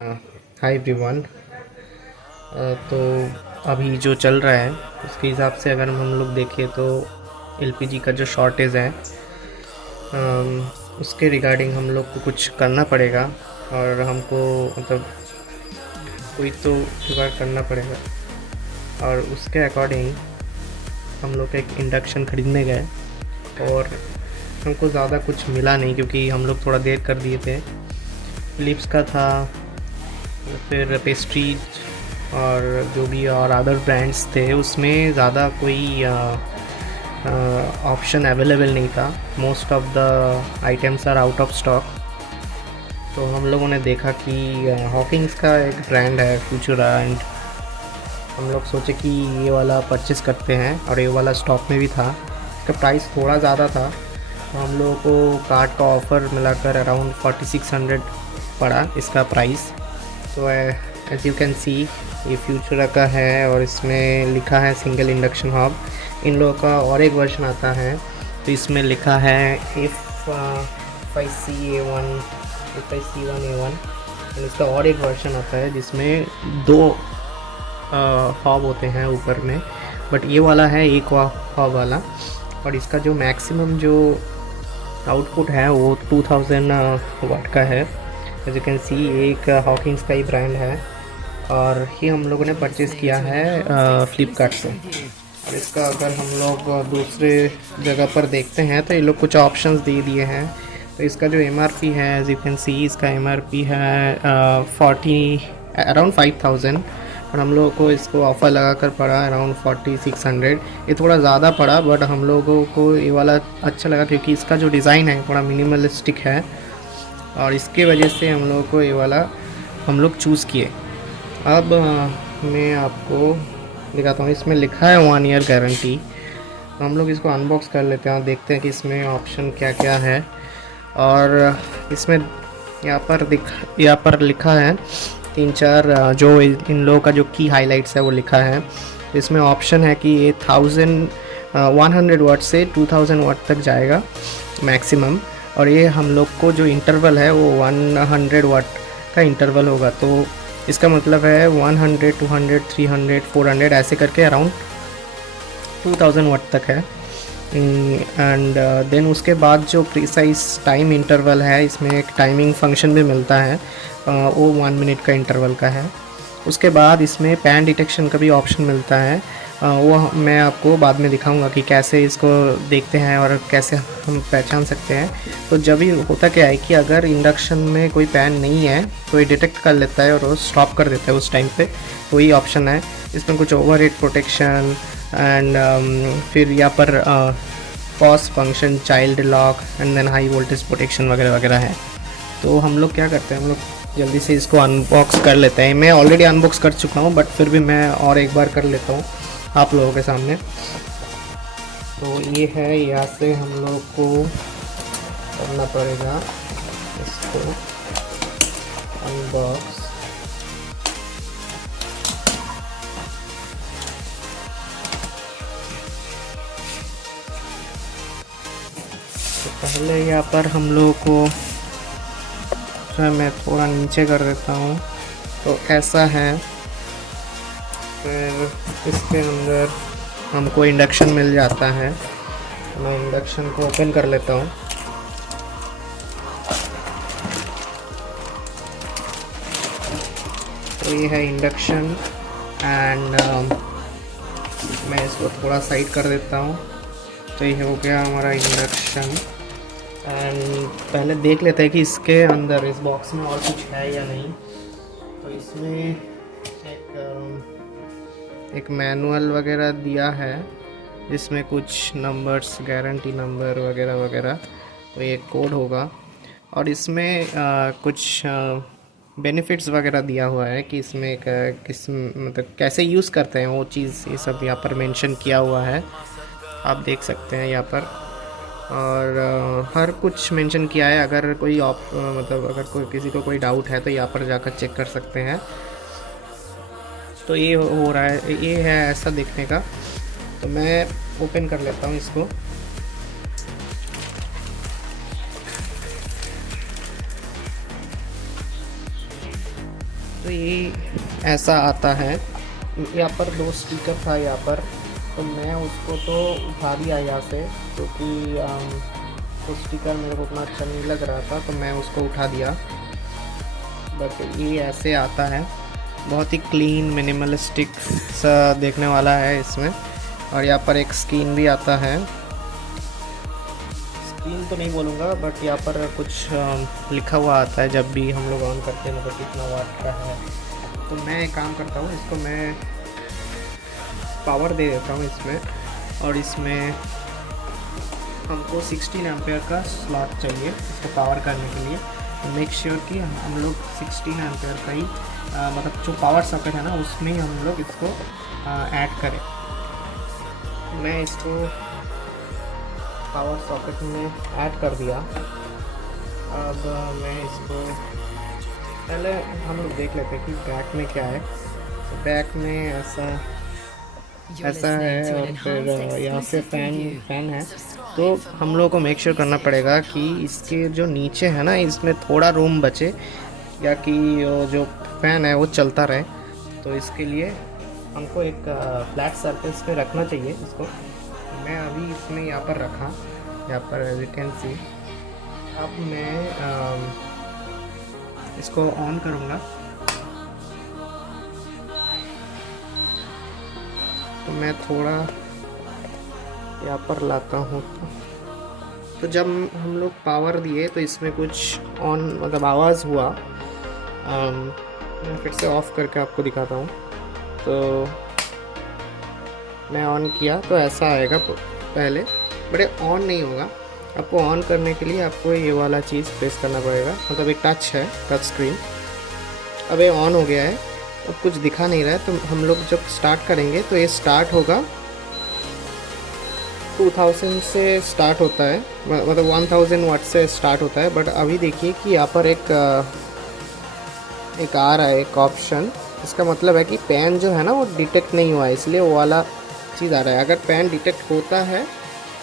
Hi everyone. तो अभी जो चल रहा है उसके हिसाब से अगर हम लोग देखें तो एलपीजी का जो शॉर्टेज है, उसके रिगार्डिंग हम लोग को कुछ करना पड़ेगा और हमको मतलब कोई तो जुगाड़ करना पड़ेगा। और उसके अकॉर्डिंग हम लोग एक इंडक्शन ख़रीदने गए और हमको ज़्यादा कुछ मिला नहीं क्योंकि हम लोग थोड़ा देर कर दिए थे। फिलिप्स का था, फिर पेस्ट्रीज और जो भी और अदर ब्रांड्स थे उसमें ज़्यादा कोई ऑप्शन अवेलेबल नहीं था। Most of the items are out of stock. तो हम लोगों ने देखा कि हॉकिंग्स का एक ब्रांड है फ्यूचरा, एंड हम लोग सोचे कि ये वाला परचेज़ करते हैं और ये वाला स्टॉक में भी था। इसका प्राइस थोड़ा ज़्यादा था तो हम लोगों को कार्ड का ऑफ़र मिलाकर अराउंड 4600 पड़ा इसका प्राइस। तो एज यू कैन सी ये फ्यूचरा का है और इसमें लिखा है सिंगल इंडक्शन हॉब। इन लोगों का और एक वर्जन आता है तो इसमें लिखा है F5C1A1 एंड इसका और एक वर्जन आता है जिसमें दो हॉब होते हैं ऊपर में, बट ये वाला है एक हॉब वाला। और इसका जो मैक्सिमम जो आउटपुट है वो 2000 वाट का है। एज यू कैन सी एक हॉकिंग्स का ही ब्रांड है और ये हम लोगों ने परचेज़ किया है फ्लिपकार्ट से। और इसका अगर हम लोग दूसरे जगह पर देखते हैं तो ये लोग कुछ ऑप्शंस दे दिए हैं। तो इसका जो एमआरपी है, एज यू कैन सी इसका एमआरपी है 50 और हम लोगों को इसको ऑफ़र लगा कर पड़ा अराउंड 4600। ये थोड़ा ज़्यादा पड़ा बट हम लोगों को ये वाला अच्छा लगा क्योंकि इसका जो डिज़ाइन है थोड़ा मिनिमलिस्टिक है और इसके वजह से हम लोगों को ये वाला हम लोग चूज़ किए। अब मैं आपको दिखाता हूँ, इसमें लिखा है 1 ईयर गारंटी। तो हम लोग इसको अनबॉक्स कर लेते हैं और देखते हैं कि इसमें ऑप्शन क्या क्या है। और इसमें यहाँ पर लिखा है 3-4 जो इन लोगों का जो की हाइलाइट्स है वो लिखा है। इसमें ऑप्शन है कि ये 100 वाट से 2000 वाट तक जाएगा मैक्सिमम। और ये हम लोग को जो इंटरवल है वो 100 वाट का इंटरवल होगा। तो इसका मतलब है 100, 200, 300, 400 ऐसे करके अराउंड 2000 वाट तक है। एंड देन उसके बाद जो प्रिसाइज टाइम इंटरवल है, इसमें एक टाइमिंग फंक्शन भी मिलता है, वो 1 मिनट का इंटरवल का है। उसके बाद इसमें पैन डिटेक्शन का भी ऑप्शन मिलता है। वो मैं आपको बाद में दिखाऊंगा कि कैसे इसको देखते हैं और कैसे हम पहचान सकते हैं। तो जब भी होता क्या है कि अगर इंडक्शन में कोई पैन नहीं है तो ये डिटेक्ट कर लेता है और वो स्टॉप कर देता है उस टाइम पे। तो ये ऑप्शन है। इसमें कुछ ओवरहीट प्रोटेक्शन एंड फिर यहाँ पर pause function, child lock and then high voltage protection वगैरह वगैरह है। तो हम लोग क्या करते हैं, हम लोग जल्दी से इसको अनबॉक्स कर लेते हैं। मैं ऑलरेडी अनबॉक्स कर चुका हूँ बट फिर भी मैं और एक बार कर लेता हूँ आप लोगों के सामने। तो ये है, यहाँ से हम लोग को करना पड़ेगा इसको अनबॉक्स। तो पहले यहाँ पर हम लोगों को मैं थोड़ा नीचे कर देता हूँ तो ऐसा है। फिर इसके अंदर हमको इंडक्शन मिल जाता है। मैं इंडक्शन को ओपन कर लेता हूँ। तो ये है इंडक्शन एंड मैं इसको थोड़ा साइड कर देता हूँ। तो ये हो गया हमारा इंडक्शन। एंड पहले देख लेते हैं कि इसके अंदर इस बॉक्स में और कुछ है या नहीं। तो इसमें एक मैनुअल वगैरह दिया है जिसमें कुछ नंबर्स, गारंटी नंबर वगैरह वगैरह, तो ये कोड होगा। और इसमें कुछ बेनिफिट्स वगैरह दिया हुआ है कि इसमें किस मतलब कैसे यूज़ करते हैं वो चीज़, ये सब यहाँ पर मेंशन किया हुआ है, आप देख सकते हैं यहाँ पर। और हर कुछ मेंशन किया है। अगर कोई मतलब अगर कोई किसी को कोई डाउट है तो यहाँ पर जाकर चेक कर सकते हैं। तो ये हो रहा है, ये है ऐसा देखने का। तो मैं ओपन कर लेता हूँ इसको। तो ये ऐसा आता है। यहाँ पर 2 स्टिकर था यहाँ पर, तो मैं उसको तो उठा दिया यहाँ से, क्योंकि वो स्टिकर मेरे को उतना अच्छा नहीं लग रहा था, तो मैं उसको उठा दिया। बट ये ऐसे आता है, बहुत ही क्लीन मिनिमलिस्टिक सा देखने वाला है इसमें। और यहाँ पर एक स्क्रीन भी आता है, स्क्रीन तो नहीं बोलूँगा, बट यहाँ पर कुछ लिखा हुआ आता है जब भी हम लोग ऑन करते हैं, मतलब कितना वाट का है। तो मैं एक काम करता हूँ, इसको मैं पावर दे देता हूँ इसमें, और इसमें हमको 16 एम्पेयर का स्लॉट चाहिए इसको पावर करने के लिए। मेक श्योर कि हम लोग 16 एम्पेयर का ही मतलब जो पावर सॉकेट है ना उसमें ही हम लोग इसको ऐड करें। मैं इसको पावर सॉकेट में ऐड कर दिया। अब मैं इसको पहले हम लोग देख लेते हैं कि बैक में क्या है। तो बैक में ऐसा है, और फिर यहाँ से फैन है। तो हम लोगों को मेक श्योर करना पड़ेगा कि इसके जो नीचे है ना इसमें थोड़ा रूम बचे, या कि जो फ़ैन है वो चलता रहे। तो इसके लिए हमको एक फ्लैट सरफेस पे रखना चाहिए इसको। मैं अभी इसमें यहाँ पर रखा, यहाँ पर एज यू कैन सी। अब मैं इसको ऑन करूँगा। तो मैं थोड़ा यहाँ पर लाता हूँ। तो जब हम लोग पावर दिए तो इसमें कुछ ऑन मतलब आवाज़ हुआ। मैं फिर से ऑफ़ करके आपको दिखाता हूँ। तो मैं ऑन किया तो ऐसा आएगा पहले, बट ये ऑन नहीं होगा। आपको ऑन करने के लिए आपको ये वाला चीज़ प्रेस करना पड़ेगा, मतलब एक टच है, टच स्क्रीन। अब ये ऑन हो गया है, अब कुछ दिखा नहीं रहा है। तो हम लोग जब स्टार्ट करेंगे तो ये स्टार्ट होगा 2000 से स्टार्ट होता है, मतलब 1000 वाट से स्टार्ट होता है। बट अभी देखिए कि यहाँ पर एक आ रहा है एक ऑप्शन। इसका मतलब है कि पैन जो है ना वो डिटेक्ट नहीं हुआ है, इसलिए वो वाला चीज़ आ रहा है। अगर पैन डिटेक्ट होता है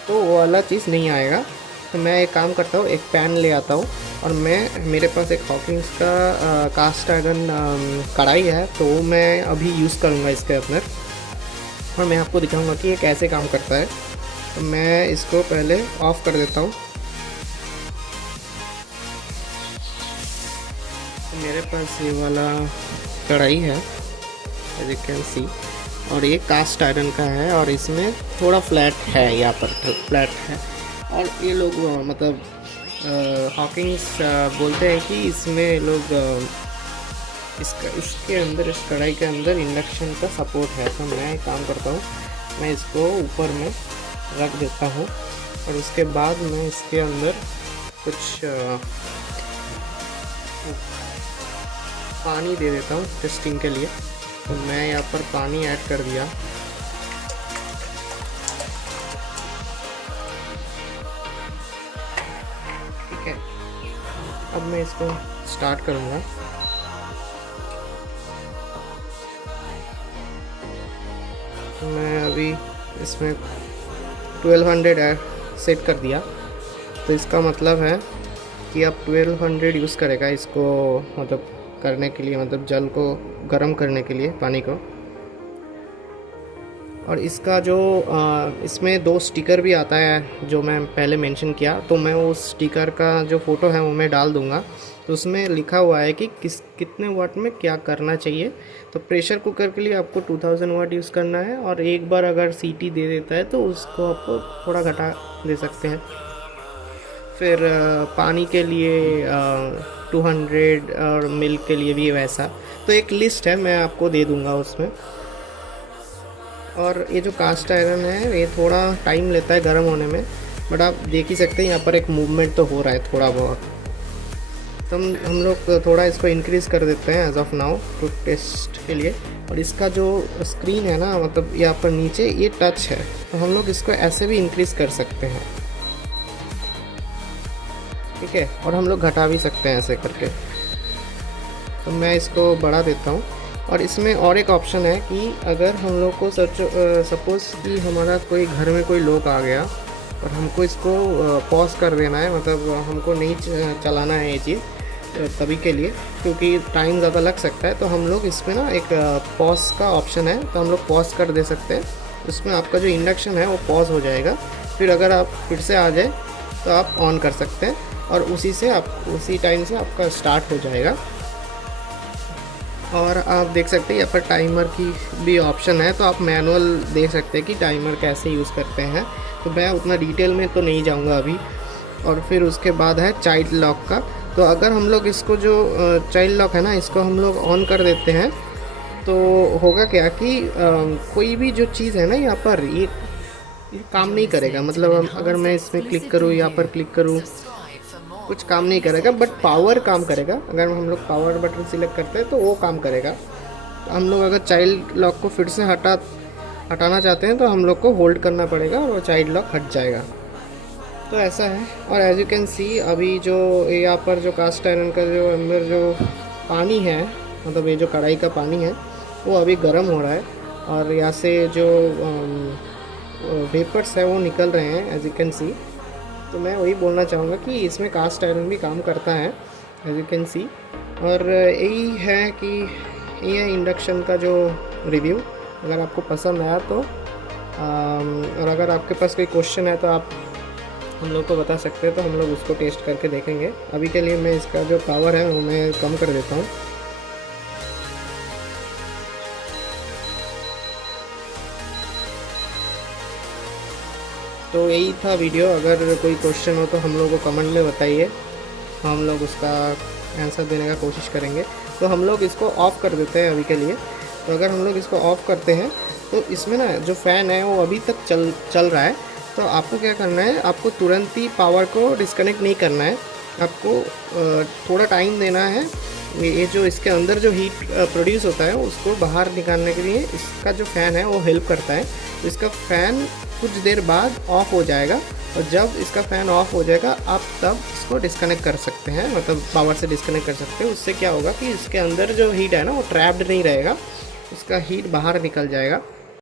तो वो वाला चीज़ नहीं आएगा। तो मैं एक काम करता हूँ, एक पैन ले आता हूँ, और मेरे पास एक हॉकिंग्स का कास्ट आयरन कढ़ाई है, तो वो मैं अभी यूज़ करूँगा इसके अंदर, और मैं आपको दिखाऊंगा कि ये कैसे काम करता है। तो मैं इसको पहले ऑफ़ कर देता हूँ। तो मेरे पास ये वाला कढ़ाई है, एज यू कैन सी, और ये कास्ट आयरन का है, और इसमें थोड़ा फ्लैट है, यहाँ पर फ्लैट है। और ये लोग मतलब हॉकिंग्स बोलते हैं कि इसमें लोग इसके अंदर, इस कढ़ाई के अंदर इंडक्शन का सपोर्ट है। तो मैं एक काम करता हूँ, मैं इसको ऊपर में रख देता हूँ, और उसके बाद मैं इसके अंदर कुछ पानी दे देता हूँ टेस्टिंग के लिए। तो मैं यहाँ पर पानी ऐड कर दिया। ठीक है, अब मैं इसको स्टार्ट करूँगा। तो मैं अभी इसमें 1200 सेट कर दिया। तो इसका मतलब है कि अब 1200 यूज़ करेगा इसको, मतलब करने के लिए, मतलब जल को गर्म करने के लिए, पानी को। और इसका जो इसमें 2 स्टिकर भी आता है जो मैं पहले मेंशन किया, तो मैं उस स्टिकर का जो फ़ोटो है वो मैं डाल दूँगा। तो उसमें लिखा हुआ है कि कितने वाट में क्या करना चाहिए। तो प्रेशर कुकर के लिए आपको 2000 वाट यूज़ करना है, और एक बार अगर सीटी दे देता है तो उसको आपको थोड़ा घटा दे सकते हैं। फिर पानी के लिए 200, और मिल्क के लिए भी वैसा। तो एक लिस्ट है, मैं आपको दे दूँगा उसमें। और ये जो कास्ट आयरन है ये थोड़ा टाइम लेता है गर्म होने में, बट आप देख ही सकते हैं यहाँ पर एक मूवमेंट तो हो रहा है थोड़ा बहुत। तो हम लोग थोड़ा इसको इंक्रीज़ कर देते हैं as of now to test के लिए। और इसका जो स्क्रीन है ना, मतलब यहाँ पर नीचे ये टच है, तो हम लोग इसको ऐसे भी इंक्रीज़ कर सकते हैं। ठीक है, और हम लोग घटा भी सकते हैं ऐसे करके। तो मैं इसको बढ़ा देता हूँ। और इसमें और एक ऑप्शन है कि अगर हम लोग को सपोज़ कि हमारा कोई घर में कोई लोग आ गया और हमको इसको पॉज कर देना है, मतलब हमको नहीं चलाना है ये चीज़, तभी के लिए, क्योंकि टाइम ज़्यादा लग सकता है। तो हम लोग इसमें ना एक पॉज का ऑप्शन है, तो हम लोग पॉज कर दे सकते हैं। उसमें आपका जो इंडक्शन है वो पॉज हो जाएगा, फिर अगर आप फिर से आ जाए तो आप ऑन कर सकते हैं, और उसी टाइम से आपका स्टार्ट हो जाएगा। और आप देख सकते हैं यहाँ पर टाइमर की भी ऑप्शन है, तो आप मैनुअल देख सकते हैं कि टाइमर कैसे यूज़ करते हैं। तो मैं उतना डिटेल में तो नहीं जाऊँगा अभी। और फिर उसके बाद है चाइल्ड लॉक का। तो अगर हम लोग इसको जो चाइल्ड लॉक है ना, इसको हम लोग ऑन कर देते हैं तो होगा क्या कि कोई भी जो चीज़ है ना यहाँ पर ये काम नहीं करेगा। मतलब अगर मैं इसमें क्लिक करूँ, यहाँ पर क्लिक करूँ, कुछ काम नहीं करेगा, बट पावर काम करेगा। अगर हम लोग पावर बटन सिलेक्ट करते हैं तो वो काम करेगा। तो हम लोग अगर चाइल्ड लॉक को फिर से हटाना चाहते हैं तो हम लोग को होल्ड करना पड़ेगा और वो चाइल्ड लॉक हट जाएगा। तो ऐसा है। और एज यू कैन सी अभी जो यहाँ पर जो कास्ट आयरन का जो अंदर जो पानी है, मतलब ये जो कढ़ाई का पानी है वो अभी गर्म हो रहा है, और यहाँ से जो वेपर्स है वो निकल रहे हैं एज यू कैन सी। तो मैं वही बोलना चाहूँगा कि इसमें कास्ट आयरन भी काम करता है एज यू कैन सी। और यही है कि ये है इंडक्शन का जो रिव्यू। अगर आपको पसंद आया तो और अगर आपके पास कोई क्वेश्चन है तो आप हम लोग को बता सकते हैं, तो हम लोग उसको टेस्ट करके देखेंगे। अभी के लिए मैं इसका जो पावर है वो मैं कम कर देता हूँ। तो यही था वीडियो। अगर कोई क्वेश्चन हो तो हम लोग को कमेंट में बताइए, हम लोग उसका आंसर देने का कोशिश करेंगे। तो हम लोग इसको ऑफ़ कर देते हैं अभी के लिए। तो अगर हम लोग इसको ऑफ़ करते हैं तो इसमें ना जो फ़ैन है वो अभी तक चल रहा है। तो आपको क्या करना है, आपको तुरंत ही पावर को डिस्कनेक्ट नहीं करना है, आपको थोड़ा टाइम देना है। ये जो इसके अंदर जो हीट प्रोड्यूस होता है उसको बाहर निकालने के लिए इसका जो फ़ैन है वो हेल्प करता है। तो इसका फ़ैन कुछ देर बाद ऑफ़ हो जाएगा, और जब इसका फ़ैन ऑफ़ हो जाएगा आप तब इसको डिस्कनेक्ट कर सकते हैं, मतलब पावर से डिस्कनेक्ट कर सकते हैं। उससे क्या होगा कि इसके अंदर जो हीट है ना वो ट्रैप्ड नहीं रहेगा, उसका हीट बाहर निकल जाएगा।